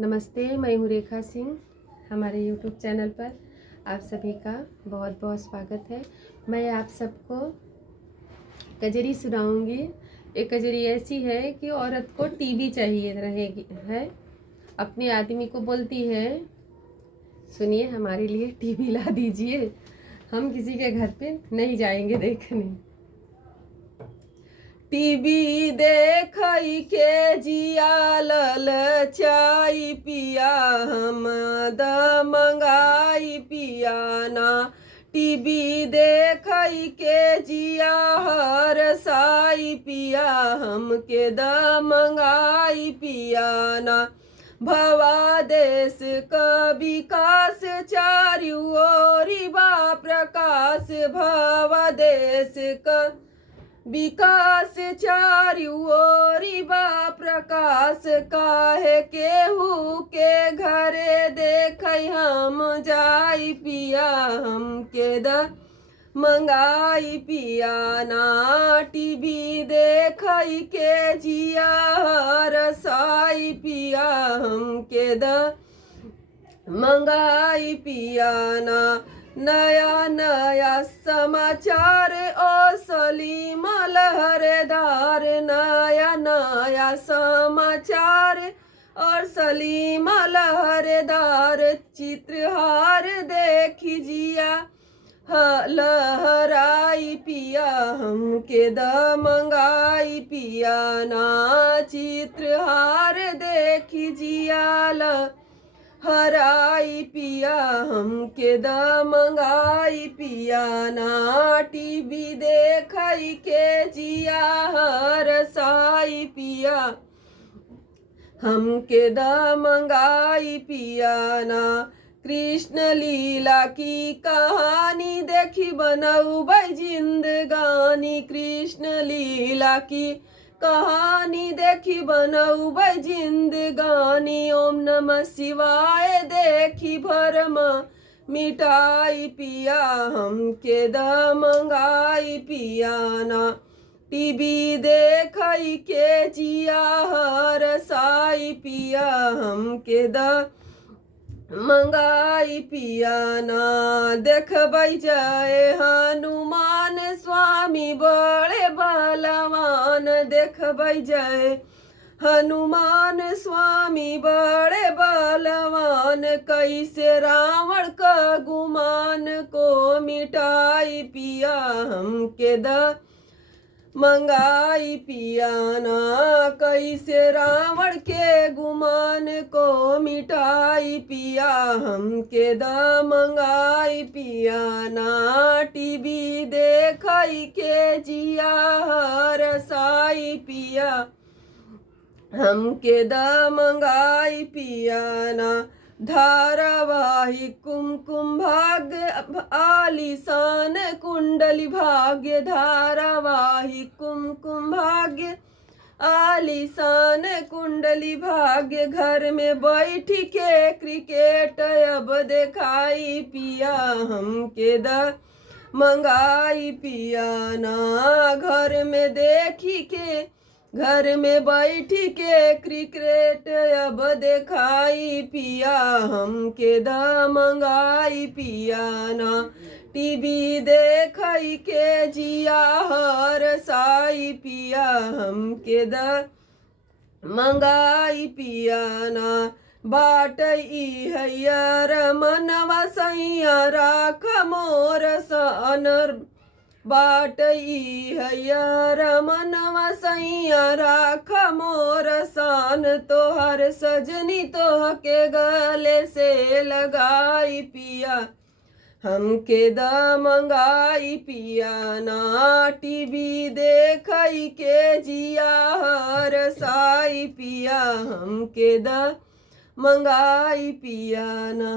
नमस्ते, मैं हूँ रेखा सिंह। हमारे यूट्यूब चैनल पर आप सभी का बहुत बहुत स्वागत है। मैं आप सबको कजरी सुनाऊंगी। एक कजरी ऐसी है कि औरत को टीवी चाहिए रहेगी है, अपने आदमी को बोलती है, सुनिए हमारे लिए टीवी ला दीजिए, हम किसी के घर पे नहीं जाएंगे देखने। टीवी देखई के जिया ललचाई पिया, हम द मंगाई पिया ना। टीवी देखई के जिया हर साई पिया, हम के द मंगाई पिया ना। भवा देश का विकास चारु ओरी बा प्रकाश, भवा देश का विकास चारु ओरी बा प्रकाश। काहे केहू के घरे देखई हम जाई पिया, हम के द मंगाई पिया ना। टीवी देखई के जिया रसाई पिया, हम के द मंगाई पिया ना। नया नया समाचार ओ सलीम लहरेदार, नया नया समाचार और सलीम लहरेदार। चित्रहार देखी जिया लहराई पिया, हम के द मंगाई पिया ना। चित्रहार देखी जिया हराई पिया, हम के द मंगाई पिया ना। टीवी देखई के जिया हरसाई पिया, हम के द मंगाई पिया ना। कृष्ण लीला की कहानी देखी बनौबै जिंदगानी, कृष्ण लीला की कहानी देखी बनौबै जिंदगानी। ओम नमः शिवाय देखी भरम मिटाई पिया, हम के द मंगाई पिया ना। टीवी देखई के जिया हरसाई पिया, हम के द मंगाई पिया ना। देखबै जय हनुमान स्वामी बड़े बलवान, देखबै जय हनुमान स्वामी बड़े बलवान। कैसे रावण का गुमान को मिटाई पिया, हम के द मंगाई पिया ना। कैसे रावण के गुमान को मिटाई पिया, हम के द मंगाई पिया ना। टीवी देखई के जिया हरसाई पिया, हम के द मंगाई पिया ना। धारावाहिक कुमकुम भाग्य आलिशान कुंडली भाग्य, धारावाहिक कुमकुम भाग्य आलिशान कुंडली भाग्य। घर में बैठ के क्रिकेट अब देखाई पिया, हम के द मंगाई पिया ना। घर में देखी के घर में बैठ के क्रिकेट अब देखाई पिया, हम के द मंगाई पिया ना। टीवी देखई के जिया हरसाई पिया, हम के द मंगाई पिया ना। बाटई हैयर मनवा सैया राख मोर सन, बाटई हैयर मनवा सैया राख मोर सान। तोहर सजनी तोह के गले से लगाई पिया, हम के द मंगाई पिया ना। टीवी देखई के जिया हरसाई पिया, हम के द मंगाई पिया ना।